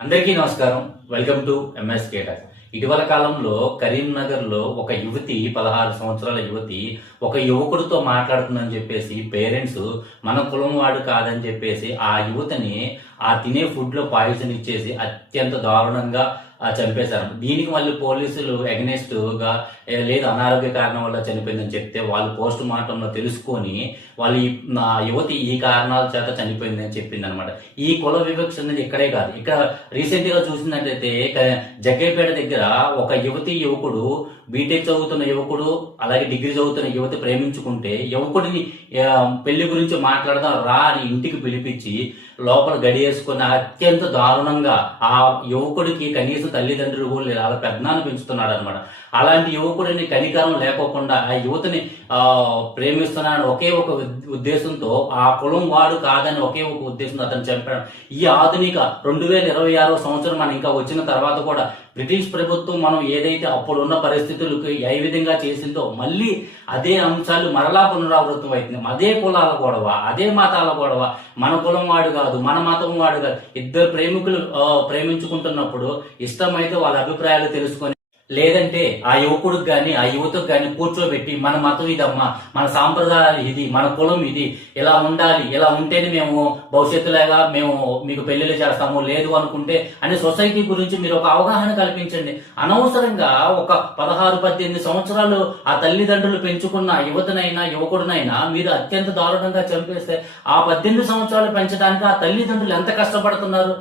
అందరికీ నమస్కారం. Welcome to ఎంఎస్ కేటర్. ఇటీవల కాలంలో కరీంనగర్ లో ఒక యువతి 16 సంవత్సరాల యువతి ఒక యువకుడితో మాట్లాడుతుందని చెప్పేసి పేరెంట్స్ మన కులం వాడు కాదని చెప్పేసి ఆ యువతిని ఆ తినే ఫుడ్ లో పాయిజన్ ఇచ్చేసి అత్యంత దారుణంగా చంపేశారు. దీనికి మళ్ళీ పోలీసులు ఎగనెస్ట్ గా లేదు అనారోగ్య కారణం వల్ల చనిపోయిందని చెప్తే వాళ్ళు పోస్ట్ మార్టం లో తెలుసుకొని వాళ్ళు యువతి ఈ కారణాల చేత చనిపోయిందని చెప్పింది అనమాట. ఈ కుల వివక్ష అనేది ఇక్కడే కాదు, ఇక్కడ రీసెంట్ గా చూసినట్లయితే జగ్గైపేట దగ్గర ఒక యువకుడు బీటెక్ చదువుతున్న యువకుడు అలాగే డిగ్రీ చదువుతున్న యువతి ప్రేమించుకుంటే యువకుడిని పెళ్లి గురించి మాట్లాడదాం రా అని ఇంటికి పిలిపించి లోపల గడియేసుకున్న అత్యంత దారుణంగా ఆ యువకుడికి కనీసం తల్లిదండ్రులు కూడా లేదు, అలా పెద్దనాన్ని పెంచుతున్నాడు అనమాట. అలాంటి యువకుడిని కనికరం లేకోకుండా ఆ యువతిని ప్రేమిస్తున్నాడు ఒకే ఒక ఉద్దేశంతో, ఆ కులం వాడు కాదని ఒకే ఒక ఉద్దేశంతో అతను చంపాడు. ఈ ఆధునిక 2026 సంవత్సరం మనం ఇంకా వచ్చిన తర్వాత కూడా బ్రిటిష్ ప్రభుత్వం మనం ఏదైతే అప్పుడున్న పరిస్థితులకు ఏ విధంగా చేసిందో మళ్ళీ అదే అంశాలు మరలా పునరావృతం అవుతుంది. అదే కులాల గొడవ, అదే మతాల గొడవ, మన కులం వాడు కాదు మన మతం వాడు కాదు. ఇద్దరు ప్రేమికులు ప్రేమించుకుంటున్నప్పుడు ఇష్టమైతే వాళ్ళ అభిప్రాయాలు తెలుసుకొని, లేదంటే ఆ యువకుడికి గాని ఆ యువతకు గాని కూర్చోబెట్టి మన మతం ఇదమ్మా, మన సాంప్రదాయాలు ఇది, మన కులం ఇది, ఇలా ఉండాలి, ఇలా ఉంటేనే మేము భవిష్యత్తులాగా మేము మీకు పెళ్లిళ్ళు చేస్తాము, లేదు అనుకుంటే అనే సొసైటీ గురించి మీరు ఒక అవగాహన కల్పించండి. అనవసరంగా ఒక 16-18 సంవత్సరాలు ఆ తల్లిదండ్రులు పెంచుకున్న యువతనైనా యువకుడినైనా మీరు అత్యంత దారుణంగా చంపేస్తే ఆ 18 సంవత్సరాలు పెంచడానికి ఆ తల్లిదండ్రులు ఎంత కష్టపడుతున్నారు,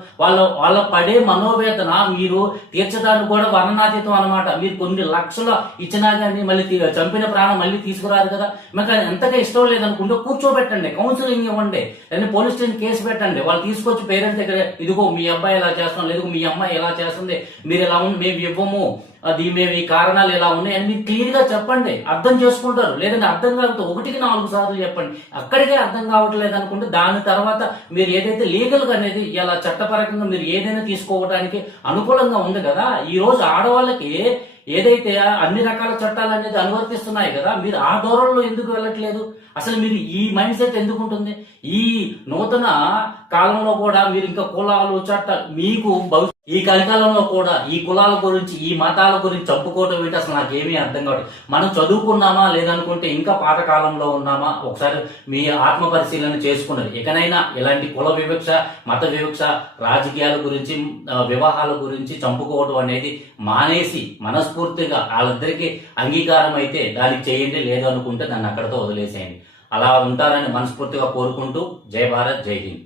వాళ్ళ పడే మనోవేదన మీరు తీర్చడానికి కూడా వర్ణనాతీతం అన్నమాట. మీరు కొన్ని లక్షలు ఇచ్చినా కానీ మళ్ళీ చంపిన ప్రాణం మళ్ళీ తీసుకురారు కదా. మీకు ఎంతగా ఇష్టం లేదనుకుంటే కూర్చోబెట్టండి, కౌన్సిలింగ్ ఇవ్వండి, లేదా పోలీస్ స్టేషన్ కేసు పెట్టండి. వాళ్ళు తీసుకొచ్చి పేరెంట్స్ దగ్గర ఇదిగో మీ అబ్బాయి ఎలా చేస్తున్నాం, లేదు మీ అమ్మాయి ఎలా చేస్తుంది, మీరు ఎలా ఉంది, మేము ఇవ్వము, అది మేము ఈ కారణాలు ఎలా ఉన్నాయి అని మీరు క్లియర్ గా చెప్పండి. అర్థం చేసుకుంటారు. లేదంటే అర్థం కాకపోతే 1-4 సార్లు చెప్పండి. అక్కడికే అర్థం కావట్లేదు అనుకుంటే దాని తర్వాత మీరు ఏదైతే లీగల్ గా అనేది ఇలా చట్టపరంగా మీరు ఏదైనా తీసుకోవడానికి అనుకూలంగా ఉంది కదా. ఈ రోజు ఆడవాళ్ళకి ఏదైతే అన్ని రకాల చట్టాలు అనేది అనువర్తిస్తున్నాయి కదా, మీరు ఆ ధోరణిలో ఎందుకు వెళ్ళట్లేదు? అసలు మీరు ఈ మైండ్ సెట్ ఎందుకు ఉంటుంది? ఈ నూతన కాలంలో కూడా మీరు ఇంకా కులాలు చట్టాలు మీకు ఈ కలికాలంలో కూడా ఈ కులాల గురించి ఈ మతాల గురించి చంపుకోవటం ఏంటి అసలు నాకేమీ అర్థం కావట్లేదు. మనం చదువుకున్నామా లేదనుకుంటే ఇంకా పాతకాలంలో ఉన్నామా ఒకసారి మీ ఆత్మ పరిశీలన చేసుకున్నది. ఇకనైనా ఇలాంటి కుల వివక్ష, మత వివక్ష, రాజకీయాల గురించి, వివాహాల గురించి చంపుకోవడం అనేది మానేసి మనస్ఫూర్తిగా వాళ్ళిద్దరికీ అంగీకారం అయితే దానికి చేయండి, లేదు అనుకుంటే దాన్ని అక్కడితో వదిలేసేయండి. అలా ఉంటారని మనస్ఫూర్తిగా కోరుకుంటూ జై భారత్, జై హింద్.